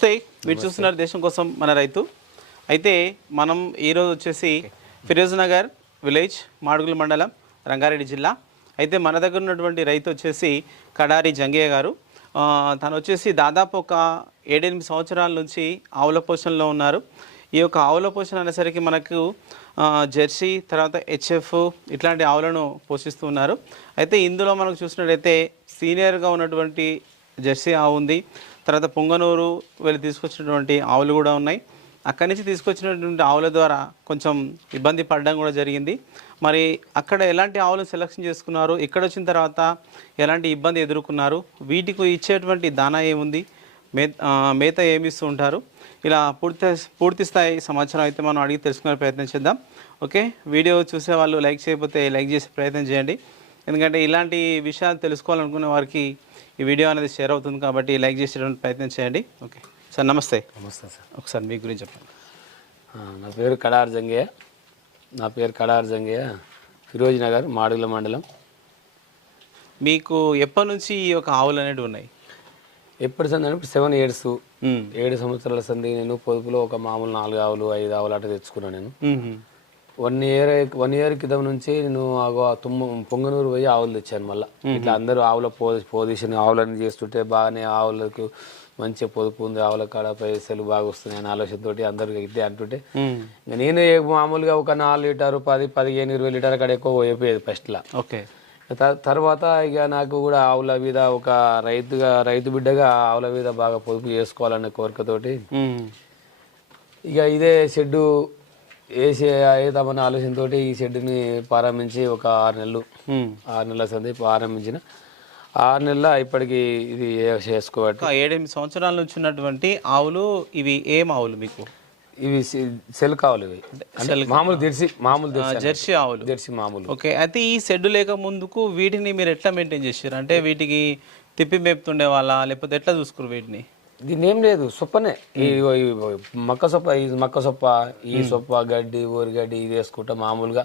నమస్తే. మీరు చూస్తున్నారు దేశం కోసం మన రైతు. అయితే మనం ఈరోజు వచ్చేసి ఫిరోజ్ నగర్ విలేజ్ మాడుగుల మండలం రంగారెడ్డి జిల్లా. అయితే మన దగ్గర ఉన్నటువంటి రైతు వచ్చేసి కడారి జంగయ్య గారు. తను వచ్చేసి దాదాపు ఒక ఏడెనిమిది సంవత్సరాల నుంచి ఆవుల పోషణలో ఉన్నారు. ఈ యొక్క ఆవుల పోషణ అనేసరికి మనకు జెర్సీ తర్వాత హెచ్ఎఫ్ ఇట్లాంటి ఆవులను పోషిస్తూ ఉన్నారు. అయితే ఇందులో మనకు చూసినట్టయితే సీనియర్గా ఉన్నటువంటి జెర్సీ ఆవు ఉంది. తర్వాత పొంగనూరు వెళ్ళి తీసుకొచ్చినటువంటి ఆవులు కూడా ఉన్నాయి. అక్కడి నుంచి తీసుకొచ్చినటువంటి ఆవుల ద్వారా కొంచెం ఇబ్బంది పడడం కూడా జరిగింది. మరి అక్కడ ఎలాంటి ఆవులను సెలెక్షన్ చేసుకున్నారు? ఇక్కడ వచ్చిన తర్వాత ఎలాంటి ఇబ్బంది ఎదుర్కొన్నారు? వీటికి ఇచ్చేటువంటి దానా ఏముంది? మే మేత ఏమి ఇస్తూ ఉంటారు? ఇలా పూర్తి పూర్తి స్థాయి సమాచారం అయితే మనం అడిగి తెలుసుకునే ప్రయత్నం చేద్దాం. ఓకే? వీడియో చూసే వాళ్ళు లైక్ చేయకపోతే లైక్ చేసే ప్రయత్నం చేయండి. ఎందుకంటే ఇలాంటి విషయాలు తెలుసుకోవాలనుకునే వారికి ఈ వీడియో అనేది షేర్ అవుతుంది కాబట్టి లైక్ చేసేటువంటి ప్రయత్నం చేయండి. ఓకే. సార్ నమస్తే. నమస్తే సార్. ఒకసారి మీ గురించి చెప్పండి. నా పేరు కడార్ జంగయ్య. నా పేరు కడార్ జంగయ్య. ఫిరోజ్ నగర్ మాడుగుల మండలం. మీకు ఎప్పటి నుంచి ఈ యొక్క ఆవులు అనేవి ఉన్నాయి? ఎప్పటి సంది అంటే సెవెన్ ఇయర్స్. ఏడు సంవత్సరాల సంది నేను పొదుపులో ఒక మామూలు నాలుగు ఆవులు ఐదు ఆవులు అట్లా తెచ్చుకున్నాను నేను. వన్ ఇయర్ వన్ ఇయర్ క్రితం నుంచి నేను తుమ్మ పొంగనూరు పోయి ఆవులు తెచ్చాను మళ్ళీ. ఇట్లా అందరూ ఆవుల పొజిషన్ ఆవులని చేస్తుంటే బాగానే ఆవులకు మంచిగా పొదుపు ఉంది. ఆవుల కాడ పైసలు బాగా వస్తున్నాయి అనే ఆలోచనతో అందరూ ఇదే అంటుంటే నేను మామూలుగా ఒక నాలుగు లీటర్ పది పదిహేను ఇరవై లీటర్ కాడ ఎక్కువ పోయేది ఫస్ట్లో. ఓకే. తర్వాత ఇక నాకు కూడా ఆవుల మీద ఒక రైతుగా రైతు బిడ్డగా ఆవుల మీద బాగా పొదుపు చేసుకోవాలనే కోరికతోటి. ఇక ఇదే షెడ్డు వేసి వేద్దామన్న ఆలోచనతో ఈ షెడ్డుని ప్రారంభించి ఒక ఆరు నెలలు. ఆరు నెలల సంది ప్రారంభించిన. ఆరు నెలల ఇప్పటికి ఇది చేసుకోబట్టి ఒక ఏడెనిమిది సంవత్సరాల నుంచి ఉన్నటువంటి ఆవులు ఇవి ఏం ఆవులు మీకు? ఇవి సె- సెల్ కావాలి ఇవి. అంటే మామూలు జెర్సీ మామూలు జెర్సీ ఆవులు. జెర్సీ మామూలు. ఓకే అయితే ఈ షెడ్ లేక ముందుకు వీటిని మీరు ఎట్లా మెయింటైన్ చేసారు అంటే వీటికి తిప్పి మేపుతుండే వాళ్ళ లేకపోతే ఎట్లా చూసుకురు వీటిని? దీన్ని ఏం లేదు సొప్పనే. ఈ మక్క సొప్ప ఈ మక్క సొప్ప ఈ సొప్ప గడ్డి ఊరి గడ్డి ఇది వేసుకుంటా మామూలుగా.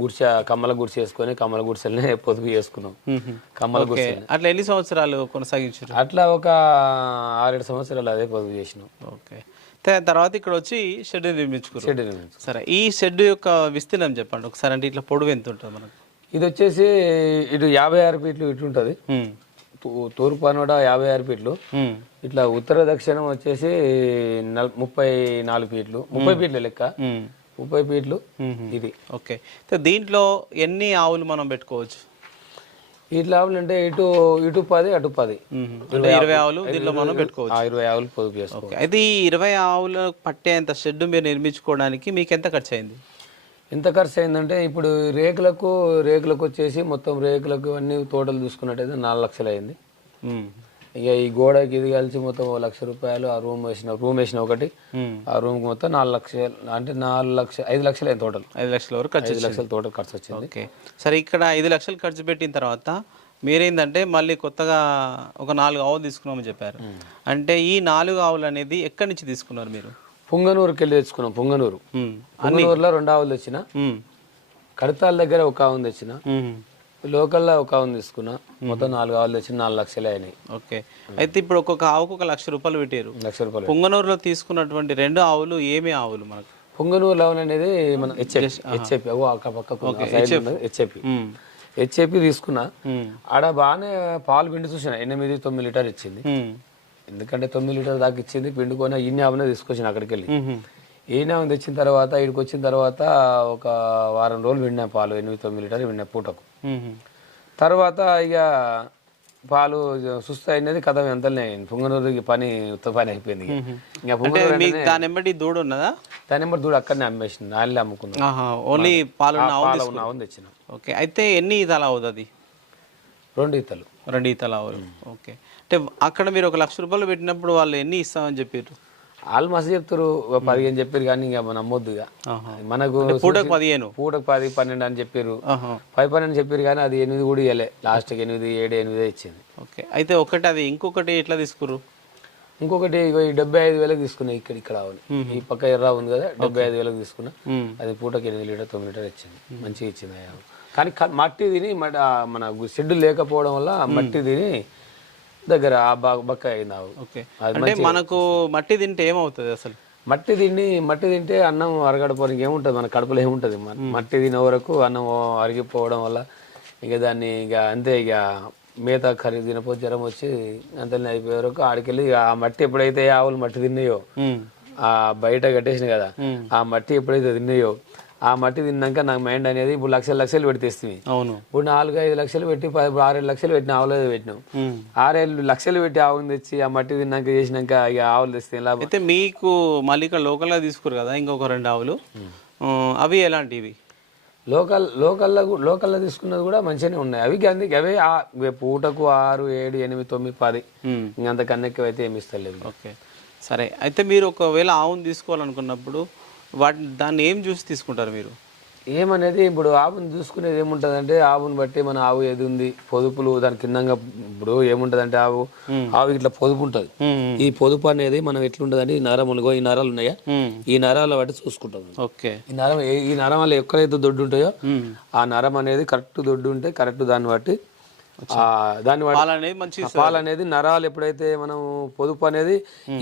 గుడిసె కమ్మల గుడిసె వేసుకొని కమ్మల గుడిసెలనే పొదుపు చేసుకున్నాం. కమ్మల గుడిసె అట్లా ఎన్ని సంవత్సరాలు కొనసాగించారు అట్లా ఒక ఆరేడు సంవత్సరాలు అదే పొదుపు చేసినాం. ఓకే. తర్వాత ఇక్కడ వచ్చి షెడ్ నిర్మించుకున్నారు షెడ్. సరే ఈ షెడ్ యొక్క విస్తీర్ణం చెప్పండి. ఒకసారి అంటే ఇట్లా పొడవు ఎంత ఉంటుంది మనకు? ఇది వచ్చేసి ఇటు యాభై ఆరు ఫీట్లు ఇటు ఉంటుంది. మ్మ్. తూ- తూర్పు అనోడ యాభై ఆరు ఫీట్లు. ఇట్లా ఉత్తర దక్షిణం వచ్చేసి నల్ ముప్పై నాలుగు ఫీట్లు. ముప్పై ఫీట్ల లెక్క. ముప్పై ఫీట్లు. ఇది. ఓకే. దీంట్లో ఎన్ని ఆవులు మనం పెట్టుకోవచ్చు? ఇట్లా ఆవులు అంటే ఇటు ఇటు పది అటు పది. ఇరవై ఆవులు. దీంట్లో మనం పెట్టుకోవచ్చు. ఆ ఇరవై ఆవులు పొదుపు చేసుకో ఓకే అయితే ఈ ఇరవై ఆవులు పట్టేంత షెడ్ మీరు నిర్మించుకోవడానికి మీకు ఎంత ఖర్చు అయింది ఎంత ఖర్చు అయిందంటే ఇప్పుడు రేకులకు రేకులకు వచ్చేసి మొత్తం రేకులకు అన్ని తోటలు చూసుకున్నట్టయితే నాలుగు లక్షలు అయింది. ఇక ఈ గోడకి ఇది కలిసి మొత్తం ఓ లక్ష రూపాయలు ఆ రూమ్ వేసిన రూమ్ వేసిన ఒకటి. ఆ రూమ్కి మొత్తం నాలుగు లక్షలు అంటే నాలుగు లక్ష ఐదు లక్షలు అయింది టోటల్ ఐదు లక్షల వరకు ఖర్చు ఐదు లక్షల టోటల్ ఖర్చు వచ్చింది. ఓకే. సరే ఇక్కడ ఐదు లక్షలు ఖర్చు పెట్టిన తర్వాత మీరేందంటే మళ్ళీ కొత్తగా ఒక నాలుగు ఆవులు తీసుకున్నామని చెప్పారు. అంటే ఈ నాలుగు ఆవులు అనేది ఎక్కడి నుంచి తీసుకున్నారు మీరు? పుంగనూరుకి వెళ్ళి తెచ్చుకున్నాం పుంగనూరు. పుంగనూరులో రెండు ఆవులు తెచ్చిన. కడతాల దగ్గర ఒక ఆవును తెచ్చిన. లోకల్లో ఒక ఆవును తీసుకున్నా. మొత్తం నాలుగు ఆవులు తెచ్చిన నాలుగు లక్షలే అయినాయి. ఓకే. అయితే ఇప్పుడు ఒక్కొక్క ఆవుకు ఒక లక్ష రూపాయలు పెట్టారు. లక్ష రూపాయలు. పొంగనూరులో తీసుకున్నటువంటి రెండు ఆవులు ఏమి ఆవులు మనకు? పుంగనూరు ఆవులు అనేది మన హెచ్ఎపి హెచ్ఎపి అక్క. హెచ్ఎపి తీసుకున్నా. ఆడ బాగానే పాలు పిండి చూసిన. ఎనిమిది తొమ్మిది లీటర్ ఇచ్చింది. ఎందుకంటే తొమ్మిది లీటర్ దాకా ఇచ్చింది పిండుకొని ఆవునే తీసుకొచ్చిన అక్కడికి వెళ్ళి మ్మ్. ఈయన తెచ్చిన తర్వాత ఇక్కడికి వచ్చిన తర్వాత ఒక వారం రోజులు విన్నా పాలు ఎనిమిది తొమ్మిది లీటర్ విన్నా పూటకు. తర్వాత ఇక పాలు సుస్థ అయినది కథ ఎంతనే అయింది. పొంగనూరుకి పని ఉత్త పని అయిపోయింది ఇక. పొంగనూరు దాని దూడ ఉన్నదా? దాని నెంబర్ దూడ అక్కడనే అమ్మేసింది నాలుగు అమ్ముకున్నాం. ఓన్లీ పాలు తెచ్చిన. ఓకే అయితే ఎన్ని ఈతలు అవుతుంది రెండు ఇత్తలు రెండు ఆవులు. ఓకే. అంటే అక్కడ మీరు ఒక లక్ష రూపాయలు పెట్టినప్పుడు వాళ్ళు ఎన్ని ఇస్తామని చెప్పారు? వాళ్ళు మస్తు చెప్తారు పదిహేను చెప్పారు కానీ ఇంకా మనం ఆహా. మనకు పూటకు పదిహేను? పూటకు పది పన్నెండు అని చెప్పారు. పది పన్నెండు చెప్పారు కానీ అది ఎనిమిది కూడా ఇవ్వలే లాస్ట్కి ఎనిమిది ఏడు ఎనిమిదే ఇచ్చింది. ఓకే. అయితే ఒకటి అది ఇంకొకటి ఎట్లా తీసుకురు ఇంకొకటి డెబ్బై ఐదు వేలకు తీసుకున్నా ఇక్కడ ఇక్కడ ఈ పక్క ఎర్ర ఉంది కదా డెబ్బై ఐదు వేలకు తీసుకున్నా. అది పూటకి ఎనిమిది లీటర్ తొమ్మిది లీటర్ ఇచ్చింది. మంచిగా ఇచ్చింది. కానీ మట్టి తిని మన షెడ్ లేకపోవడం వల్ల మట్టి తిని దగ్గర ఆ బ- బక్క అది అంటే మనకు మట్టి తింటే ఏమవుతుంది అసలు? మట్టి తిని మట్టి తింటే అన్నం అరగడపోవడానికి ఏముంటుంది? మన కడుపులో ఏముంటుంది? మట్టి తినే వరకు అన్నం అరిగిపోవడం వల్ల ఇక దాన్ని ఇక అంతే ఇక మేత ఖరీదు తినపో జ్వరం వచ్చి అంతనే అయిపోయే వరకు ఆడికెళ్ళి ఆ మట్టి ఎప్పుడైతే ఆవులు మట్టి తిన్నాయో ఆ బయట కట్టేసిన కదా ఆ మట్టి ఎప్పుడైతే తిన్నాయో ఆ మట్టి తిన్నాక నాకు మైండ్ అనేది ఇప్పుడు లక్షలు లక్షలు పెట్టేస్తుంది. అవును. ఇప్పుడు నాలుగు ఐదు లక్షలు పెట్టి ఆరేడు లక్షలు పెట్టిన ఆవులు పెట్టినాం. ఆరేళ్ళు లక్షలు పెట్టి ఆవుని తెచ్చి ఆ మట్టి తిన్నాక చేసినాక ఇక ఆవులు తెస్తే అయితే మీకు మళ్ళీ ఇక్కడ లోకల్గా తీసుకురు కదా ఇంకొక రెండు ఆవులు. అవి ఎలాంటివి? లోకల్ లోకల్లో లోకల్లో తీసుకున్నది కూడా మంచిగానే ఉన్నాయి. అవి అందుకే అవే పూటకు ఆరు ఏడు ఎనిమిది తొమ్మిది పది. ఇంకంత కన్నెక్కువ అయితే ఏమి ఇస్తలేదు ఓకే. సరే. అయితే మీరు ఒకవేళ ఆవును తీసుకోవాలనుకున్నప్పుడు వాటి దాన్ని ఏం చూసి తీసుకుంటారు మీరు? ఏమనేది ఇప్పుడు ఆవుని చూసుకునేది ఏముంటది అంటే ఆవుని బట్టి మన ఆవు ఏది ఉంది పొదుపులు దాని కిందంగా ఇప్పుడు ఏముంటది అంటే ఆవు ఆవు ఇట్లా పొదుపు ఉంటది ఈ పొదుపు అనేది మనం ఎట్లుంటది అంటే ఈ నరములుగో ఈ నరాలు ఉన్నాయా? ఈ నరాల బట్టి చూసుకుంటాం ఓకే. ఈ నరం ఈ నరం వల్ల ఎక్కడైతే దొడ్డు ఉంటాయో. ఆ నరం అనేది కరెక్ట్ దొడ్డు ఉంటే కరెక్ట్ దాన్ని బట్టి బట్టి పాలు అనేది నరాలు ఎప్పుడైతే మనం పొదుపు అనేది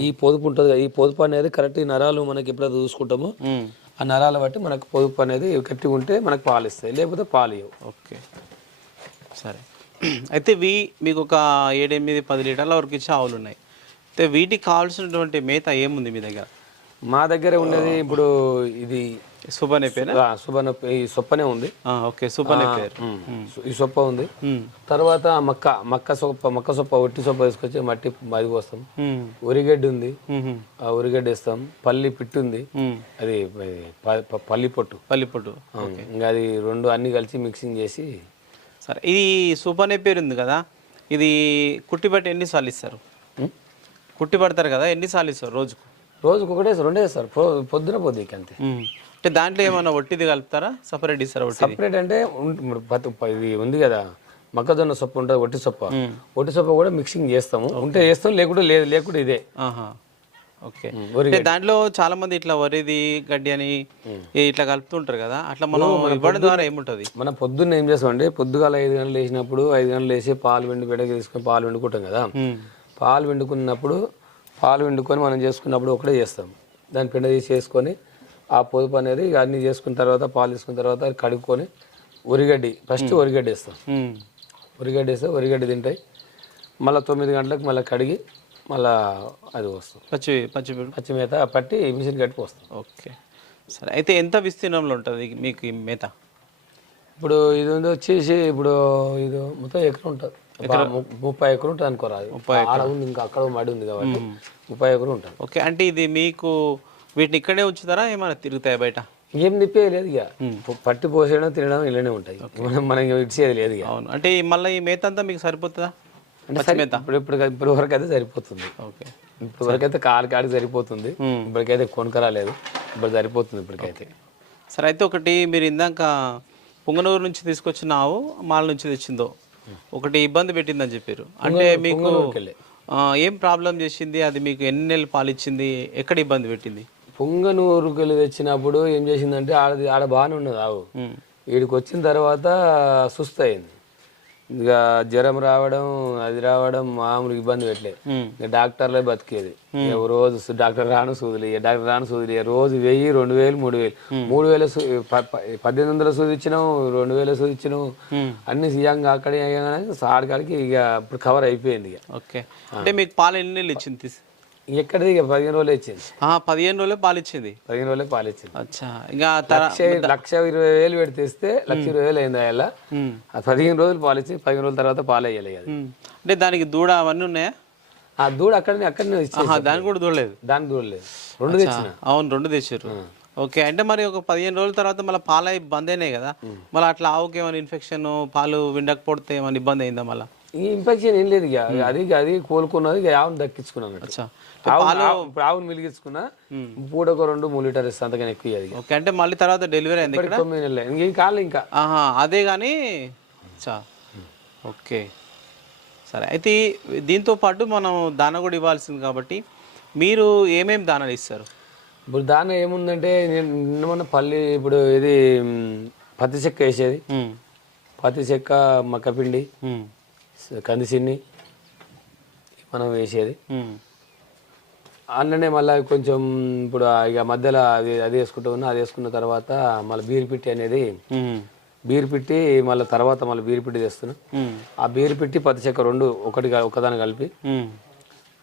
ఈ పొదుపు ఉంటుంది ఈ పొదుపు అనేది కరెక్ట్ ఈ నరాలు మనకి ఎప్పుడైతే చూసుకుంటామో ఆ నరాలు బట్టి మనకు పొదుపు అనేది గట్టిగా ఉంటే మనకు పాలు ఇస్తాయి లేకపోతే పాలు ఇవ్వవు. ఓకే. సరే. అయితే ఇవి మీకు ఒక ఏడెనిమిది పది లీటర్ల వరకు ఇచ్చే ఆవులు ఉన్నాయి. అయితే వీటికి కావాల్సినటువంటి మేత ఏముంది మీ దగ్గర? మా దగ్గర ఉన్నది ఇప్పుడు ఇది సుబనే సుబన ఈ సొప్పనే ఉంది. ఓకే సుబనే ఈ సొప్ప ఉంది. తర్వాత మక్క మక్క సొప్ప మక్క సొప్ప ఒట్టి సొప్ప తీసుకొచ్చి మట్టి అది పోస్తాం. ఉరిగడ్డి ఉంది. ఆ ఉరిగడ్డ వేస్తాం. పల్లి పిట్టు ఉంది. అది పల్లి పొట్టు. పల్లిపొట్టు ఆ, ఇంకా అది రెండు అన్ని కలిసి మిక్సింగ్ చేసి సరే ఇది సూపర్ పేరు ఉంది కదా? ఇది కుట్టి బట్టి ఎన్నిసార్లు ఇస్తారు? కుట్టి పడతారు కదా ఎన్నిసార్లు ఇస్తారు రోజుకు? రోజుకు ఒకటే రెండే సార్ పొద్దున పొద్దుకి అంతే. అంటే దాంట్లో ఏమైనా ఒట్టిది కలుపుతారా? సపరేట్ ఇస్తారా సపరేట్ అంటే ఇది ఉంది కదా. మొక్కజొన్న సొప్ప ఉంటుంది ఒట్టి సొప్ప. ఒట్టి సొప్ప కూడా మిక్సింగ్ చేస్తాము. ఉంటే చేస్తాం లేకుంటే లేదు లేకుంటే ఇదే. ఆహా. ఓకే. దాంట్లో చాలా మంది ఇట్లా వరిది గడ్డి అని ఇట్లా కలుపుతుంటారు కదా. అట్లా మనం ఇవ్వడం ద్వారా ఏముంటది? మనం పొద్దున్న ఏం చేస్తామంటే పొద్దుగాల ఐదు గంటలు వేసినప్పుడు ఐదు గంటలు వేసి పాలు వెండి బిడ్డకి తీసుకొని పాలు వెండుకుంటాం కదా. పాలు వెండుకున్నప్పుడు పాలు వెండుకొని మనం చేసుకున్నప్పుడు ఒకటే చేస్తాం. దాని పిండ తీసి చేసుకొని ఆ పొదుపు అనేది అన్ని చేసుకున్న తర్వాత పాలు తీసుకున్న తర్వాత కడుక్కొని ఉరిగడ్డి ఫస్ట్ ఉరిగడ్డి వేస్తాం. ఉరిగడ్డి వేస్తే ఉరిగడ్డి తింటాయి. మళ్ళీ తొమ్మిది గంటలకు మళ్ళీ కడిగి మళ్ళీ అది వస్తాం పచ్చి పచ్చి పచ్చి మేత పట్టి మిషన్ కట్టి పోస్తాం. ఓకే. సరే అయితే ఎంత విస్తీర్ణంలో ఉంటుంది మీకు ఈ మేత? ఇప్పుడు ఇది ఉంది వచ్చేసి ఇప్పుడు ఇది మొత్తం ఎకరం ఉంటుంది. ముప్పై ఎకరం ఉంటుంది అనుకోరాదు. ఆడ ఉంది ఇంకా అక్కడ మడి ఉంది కాబట్టి ముప్పై ఎకరం ఉంటుంది. ఓకే అంటే ఇది మీకు వీటిని ఇక్కడే ఉంచుతారా? ఏమైనా తిరుగుతాయి బయట? ఏం నిప్పేది ఇక. పట్టి పోసేయడం తినడం ఇలానే ఉంటాయి. మనం ఇచ్చేది లేదు ఇక. అవును. అంటే మళ్ళీ ఈ మేత అంతా మీకు సరిపోతుందా? ఇప్పుడు ఇప్పుడు ఇప్పుడు వరకు అయితే సరిపోతుంది. ఓకే. ఇప్పుడు వరకు అయితే కాలు కాడికి సరిపోతుంది. ఇప్పటికైతే కొనుకరాలేదు ఇప్పుడు సరిపోతుంది ఇప్పటికైతే. సరే అయితే ఒకటి మీరు ఇందాక పుంగనూరు నుంచి తీసుకొచ్చిన ఆవు మాల నుంచి తెచ్చిందో. ఒకటి ఇబ్బంది పెట్టిందని చెప్పారు. అంటే మీకు ఏం ప్రాబ్లం చేసింది? అది మీకు ఎన్ని నెలలు పాలు ఇచ్చింది ఎక్కడ ఇబ్బంది పెట్టింది? పొంగనూరుకెళ్ళి తెచ్చినప్పుడు ఏం చేసిందంటే ఆడది ఆడ బాగానే ఉన్నది ఆవు. వీడికి వచ్చిన తర్వాత సుస్థ అయింది. ఇక జ్వరం రావడం అది రావడం మామూలు ఇబ్బంది పెట్టలే ఉమ్, ఇక డాక్టర్లే బతికేది. రోజు డాక్టర్ రాను సూదులు డాక్టర్ రాను సూదులు రోజు వెయ్యి రెండు వేలు మూడు వేలు. మూడు వేల పద్దెనిమిది వందల సూది ఇచ్చినాం రెండు వేల సూది ఇచ్చినాం అన్ని సీయంగా అక్కడే ఆడికాడికి ఇక ఇప్పుడు కవర్ అయిపోయింది ఇక. ఓకే. అంటే మీకు పాలు ఎన్ని నెలలు ఇచ్చింది ఎక్కడిది? ఇక పదిహేను రోజులు ఇచ్చింది. పదిహేను రోజులే పాలు ఇచ్చింది. పదిహేను రోజులే పాలు ఇచ్చింది. అచ్చా ఇంకా తర లక్ష లక్ష ఇరవై వేలు పెడితే లక్ష ఇరవై వేలు అయింది అలా ఆ పదిహేను రోజులు పాలు ఇచ్చి పదిహేను రోజుల తర్వాత పాలు వేయాలి అది. ఉమ్. అంటే దానికి దూడ అవన్నీ ఉన్నాయా? ఆ దూడ అక్కడనే అక్కడనే దానికి కూడా దూడలేదు దాని దూడలేదు రెండు తెచ్చిన. అవును రెండు తెచ్చారు. ఓకే అంటే మరి ఒక పదిహేను రోజుల తర్వాత మళ్ళీ పాలు బంద్ అయినాయి కదా. మళ్ళీ అట్లా ఆవుకి ఏమైనా ఇన్ఫెక్షన్ పాలు విండకపోతే ఏమైనా ఇబ్బంది అయిందా మళ్ళీ? ఈ ఇన్ఫెక్షన్ ఏం లేదు ఇక. అది అది కోలుకున్నది ఇక ఆవును దక్కించుకున్నాను ఆవును మిలిగించుకున్నా పూట ఒక రెండు మూడు లీటర్ ఇస్తా అంతకని ఎక్కువ అది ఓకే అంటే మళ్ళీ తర్వాత డెలివరీ అయింది తొమ్మిది నెలలు ఇంక ఈ కాళ్ళు ఇంకా. అదే కానీ ఓకే. సరే అయితే దీంతో పాటు మనం దాన కూడా ఇవ్వాల్సింది కాబట్టి మీరు ఏమేమి దానాలు ఇస్తారు? ఇప్పుడు దాని ఏముందంటే నేను నిన్న మొన్న పల్లి ఇప్పుడు ఇది పత్తి చెక్క వేసేది. ఉమ్, పత్తి చెక్క మక్కపిండి. కందిసిన్ని మనం వేసేది. అందులోనే మళ్ళీ కొంచెం ఇప్పుడు ఇక మధ్యలో అది అది వేసుకుంటూ ఉన్నా అది వేసుకున్న తర్వాత మళ్ళీ బీర్ పిట్టి అనేది. బీర్ పిట్టి మళ్ళీ తర్వాత మళ్ళీ బీర్ పిట్టి తెస్తున్నా. ఆ బీర్ పిట్టి పత్తి చెక్క రెండు ఒకటి ఒకదాని కలిపి.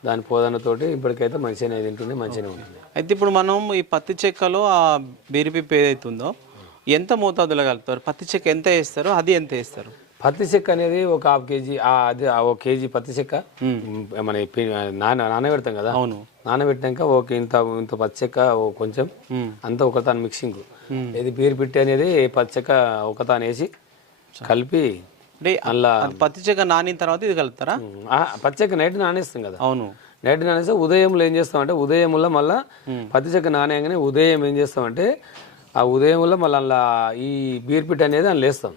దాని పోదనతోటి ఇప్పటికైతే మంచిగానే తింటుంది మంచిగానే ఉంటుంది అయితే ఇప్పుడు మనం ఈ పత్తి చెక్కలో ఆ బీరిపిప్పు ఏదైతే ఉందో ఎంత మోతాదులో కలుపుతారు పత్తి చెక్క ఎంత వేస్తారు అది ఎంత వేస్తారు పత్తి చెక్క అనేది ఒక హాఫ్ కేజీ ఆ అది ఒక కేజీ పత్తి చెక్క మన నాన నానబెడతాం కదా? అవును. నానబెట్టినాక ఒక ఇంత ఇంత పత్తి చెక్క కొంచెం. అంతా ఒకతాను మిక్సింగ్ ఇది బీర్ పిట్టి అనేది పత్తి చెక్క ఒకతాను వేసి కలిపి అంటే అలా పత్తి చెక్క నానిన తర్వాత ఇది కలుపుతారా? పత్తి చెక్క నైట్ నానేస్తాం కదా. అవును. నైట్ నానేస్తే ఉదయంలో ఏం చేస్తామంటే ఉదయంలో మళ్ళీ పత్తి చెక్క నానేయగానే ఉదయం ఏం చేస్తామంటే ఆ ఉదయంలో మళ్ళీ అలా ఈ బీర్ పిట్ అనేది అందులో వేస్తాం.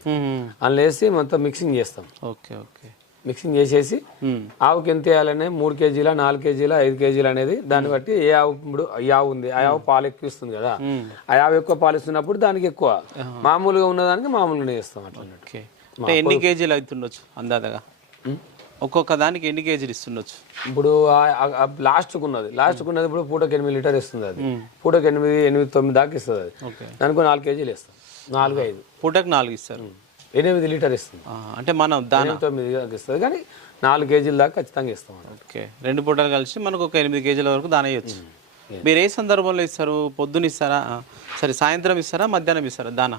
అందులో వేసి మొత్తం మిక్సింగ్ చేస్తాం. Okay okay. మిక్సింగ్ చేసేసి. ఆవుకి ఎంత వేయాలనే మూడు కేజీల నాలుగు కేజీల ఐదు కేజీలు అనేది దాన్ని బట్టి ఏ ఆవు ఇప్పుడు ఈ ఆవు ఉంది ఆ ఆవు పాలు ఎక్కువ ఇస్తుంది కదా. ఆ ఆవు ఎక్కువ పాలు ఇస్తున్నప్పుడు దానికి ఎక్కువ. మామూలుగా ఉన్నదానికి మామూలుగానే చేస్తాం అట్లా. ఎన్ని కేజీలు అవుతుండొచ్చు అందాదగా. ఒక్కొక్క దానికి ఎన్ని కేజీలు ఇస్తుండొచ్చు? ఇప్పుడు లాస్ట్కు ఉన్నది లాస్ట్కు ఉన్నది ఇప్పుడు పూటకి ఎనిమిది లీటర్ ఇస్తుంది అది. పూటకి ఎనిమిది ఎనిమిది తొమ్మిది దాకా ఇస్తుంది అది. దానికి నాలుగు కేజీలు ఇస్తాం నాలుగు ఐదు. పూటకు నాలుగు ఇస్తారు. ఎనిమిది లీటర్ ఇస్తుంది. అంటే మనం దాన? తొమ్మిది దాకా ఇస్తుంది. కానీ నాలుగు కేజీల దాకా ఖచ్చితంగా ఇస్తాం. ఓకే. రెండు పూటలు కలిసి మనకు ఒక ఎనిమిది కేజీల వరకు దాన ఇవ్వచ్చు. మీరు ఏ సందర్భంలో ఇస్తారు? పొద్దున ఇస్తారా? సరే సాయంత్రం ఇస్తారా? మధ్యాహ్నం ఇస్తారా దానా?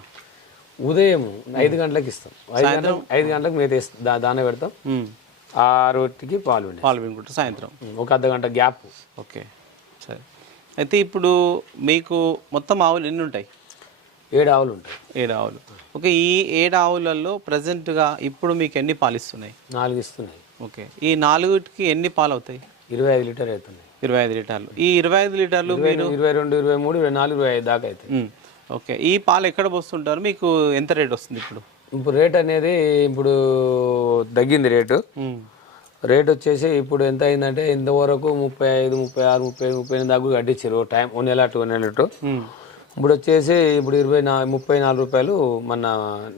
ఉదయం ఐదు గంటలకు ఇస్తాం. ఐదు గంటలకు ఐదు గంటలకు మేత దాన పెడతాం. ఉమ్. ఆ రొట్టికి పాలు పాలు పిండుకుంటారు సాయంత్రం. ఒక అర్ధ గంట గ్యాప్. ఓకే సరే. అయితే ఇప్పుడు మీకు మొత్తం ఆవులు ఎన్ని ఉంటాయి? ఏడు ఆవులు ఉంటాయి. ఏడు ఆవులు. ఓకే ఈ ఏడు ఆవులలో ప్రజెంట్గా ఇప్పుడు మీకు ఎన్ని పాలు ఇస్తున్నాయి? నాలుగు ఇస్తున్నాయి. ఓకే ఈ నాలుగుకి ఎన్ని పాలు అవుతాయి? ఇరవై ఐదు లీటర్ అవుతున్నాయి. ఇరవై ఐదు లీటర్లు. ఈ ఇరవై ఐదు లీటర్లు ఇరవై ఇరవై రెండు ఇరవై మూడు ఇరవై నాలుగు ఇరవై ఐదు దాకా అవుతాయి. ఓకే ఈ పాలు ఎక్కడ పోస్తుంటారు? మీకు ఎంత రేట్ వస్తుంది ఇప్పుడు? ఇప్పుడు రేట్ అనేది ఇప్పుడు తగ్గింది రేటు. రేట్ వచ్చేసి ఇప్పుడు ఎంత అయిందంటే ఇంతవరకు ముప్పై ఐదు ముప్పై ఆరు ముప్పై ముప్పై ఎనిమిది దాకా కట్టించారు టైం వన్ నెల టూ నెల టూ ఉమ్, ఇప్పుడు వచ్చేసి ఇప్పుడు ఇరవై నా ముప్పై నాలుగు రూపాయలు మన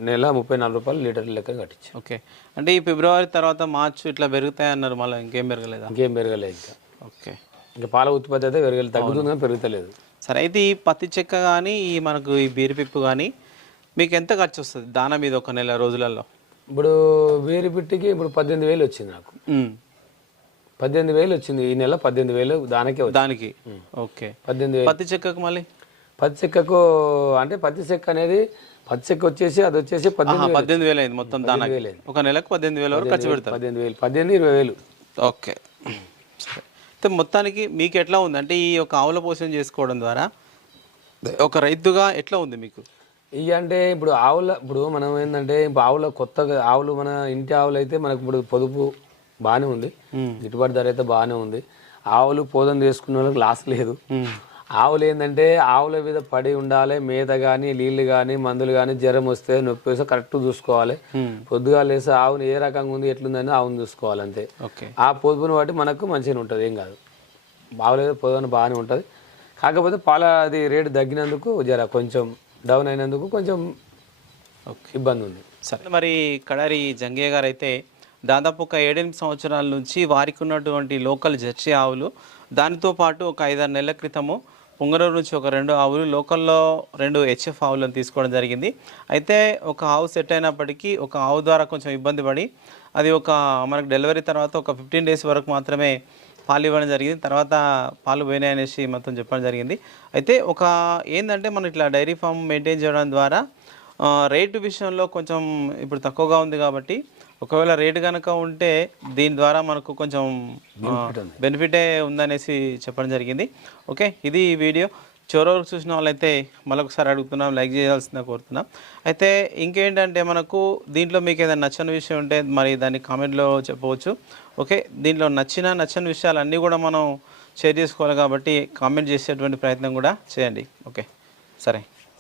నెల ముప్పై నాలుగు రూపాయలు లీటర్ లెక్క కట్టించారు. ఓకే. అంటే ఈ ఫిబ్రవరి తర్వాత మార్చ్ ఇట్లా పెరుగుతాయి అన్నారు మళ్ళీ ఇంకేం పెరగలేదా? ఇంకేం పెరగలేదు ఇంకా. ఓకే. ఇంకా పాల ఉత్పత్తి అయితే పెరగలేదు తగ్గుతుంది కానీ పెరుగుతలేదు. సరే అయితే ఈ పత్తి చెక్క కానీ ఈ మనకు ఈ బీరిపిప్పు కానీ మీకు ఎంత ఖర్చు వస్తుంది దాన మీద ఒక నెల రోజులలో? ఇప్పుడు వేరు పిట్టికి ఇప్పుడు పద్దెనిమిది వేలు వచ్చింది నాకు. పద్దెనిమిది వేలు వచ్చింది. ఈ నెల పద్దెనిమిది వేలు దానికే దానికి? ఓకే. పద్దెనిమిది వేలు. పత్తి చెక్కకు మళ్ళీ? పత్తి చెక్కకు అంటే పత్తి చెక్క అనేది పత్తి చెక్క వచ్చేసి అది వచ్చేసి పద్దెనిమిది పద్దెనిమిది వేలు అయింది మొత్తం దానికి ఒక నెలకు పద్దెనిమిది వేల వరకు ఖర్చు పెడతారు. పద్దెనిమిది వేలు. పద్దెనిమిది ఇరవై వేలు. ఓకే. సరే. అయితే మొత్తానికి మీకు ఎట్లా ఉంది? అంటే ఈ యొక్క ఆవుల పోషణ చేసుకోవడం ద్వారా ఒక రైతుగా ఎట్లా ఉంది మీకు? ఇవి అంటే ఇప్పుడు ఆవుల ఇప్పుడు మనం ఏంటంటే ఇప్పుడు ఆవుల కొత్తగా ఆవులు మన ఇంటి ఆవులు అయితే మనకు ఇప్పుడు పొదుపు బాగానే ఉంది. గిట్టుబాటు ధర అయితే బాగానే ఉంది. ఆవులు పోదం చేసుకున్న వాళ్ళకి లాస్ లేదు. ఆవులు ఏంటంటే ఆవుల మీద పడి ఉండాలి మేత కానీ నీళ్ళు కానీ మందులు కానీ జ్వరం వస్తే నొప్పి వస్తే కరెక్ట్ చూసుకోవాలి. పొద్దుగా లేసి ఆవుని ఏ రకంగా ఉంది ఎట్లుందని ఆవుని చూసుకోవాలి అంతే. ఓకే. ఆ పొదుపుని బట్టి మనకు మంచిగా ఉంటుంది ఏం కాదు. బాగలేదు పొదుపు బాగానే ఉంటుంది. కాకపోతే పాల అది రేటు తగ్గినందుకు జర కొంచెం డౌన్ అయినందుకు కొంచెం ఇబ్బంది ఉంది సరే. మరి కడారి జంగయ్య గారు అయితే దాదాపు ఒక ఏడెనిమిది సంవత్సరాల నుంచి వారికి ఉన్నటువంటి లోకల్ జెర్సీ ఆవులు దానితో పాటు ఒక ఐదారు నెలల క్రితము పొంగనూరు నుంచి ఒక రెండు ఆవులు లోకల్లో రెండు హెచ్ఎఫ్ ఆవులను తీసుకోవడం జరిగింది. అయితే ఒక ఆవు సెట్ అయినప్పటికీ ఒక ఆవు ద్వారా కొంచెం ఇబ్బంది పడి అది ఒక మనకు డెలివరీ తర్వాత ఒక ఫిఫ్టీన్ డేస్ వరకు మాత్రమే పాలు ఇవ్వడం జరిగింది. తర్వాత పాలు పోయినాయి అనేసి మొత్తం చెప్పడం జరిగింది. అయితే ఒక ఏంటంటే మనం ఇట్లా డైరీ ఫామ్ మెయింటైన్ చేయడం ద్వారా రేటు విషయంలో కొంచెం ఇప్పుడు తక్కువగా ఉంది కాబట్టి ఒకవేళ రేటు కనుక ఉంటే దీని ద్వారా మనకు కొంచెం బెనిఫిటే ఉందనేసి చెప్పడం జరిగింది. ఓకే ఇది ఈ వీడియో. చివరి వరకు చూసిన వాళ్ళైతే మరొకసారి అడుగుతున్నాం లైక్ చేయాల్సిందే కోరుతున్నాం. అయితే ఇంకేంటంటే మనకు దీంట్లో మీకు ఏదైనా నచ్చని విషయం ఉంటే మరి దాన్ని కామెంట్లో చెప్పవచ్చు. ఓకే దీంట్లో నచ్చిన నచ్చని విషయాలన్నీ కూడా మనం షేర్ చేసుకోవాలి కాబట్టి కామెంట్ చేసేటువంటి ప్రయత్నం కూడా చేయండి. ఓకే సరే.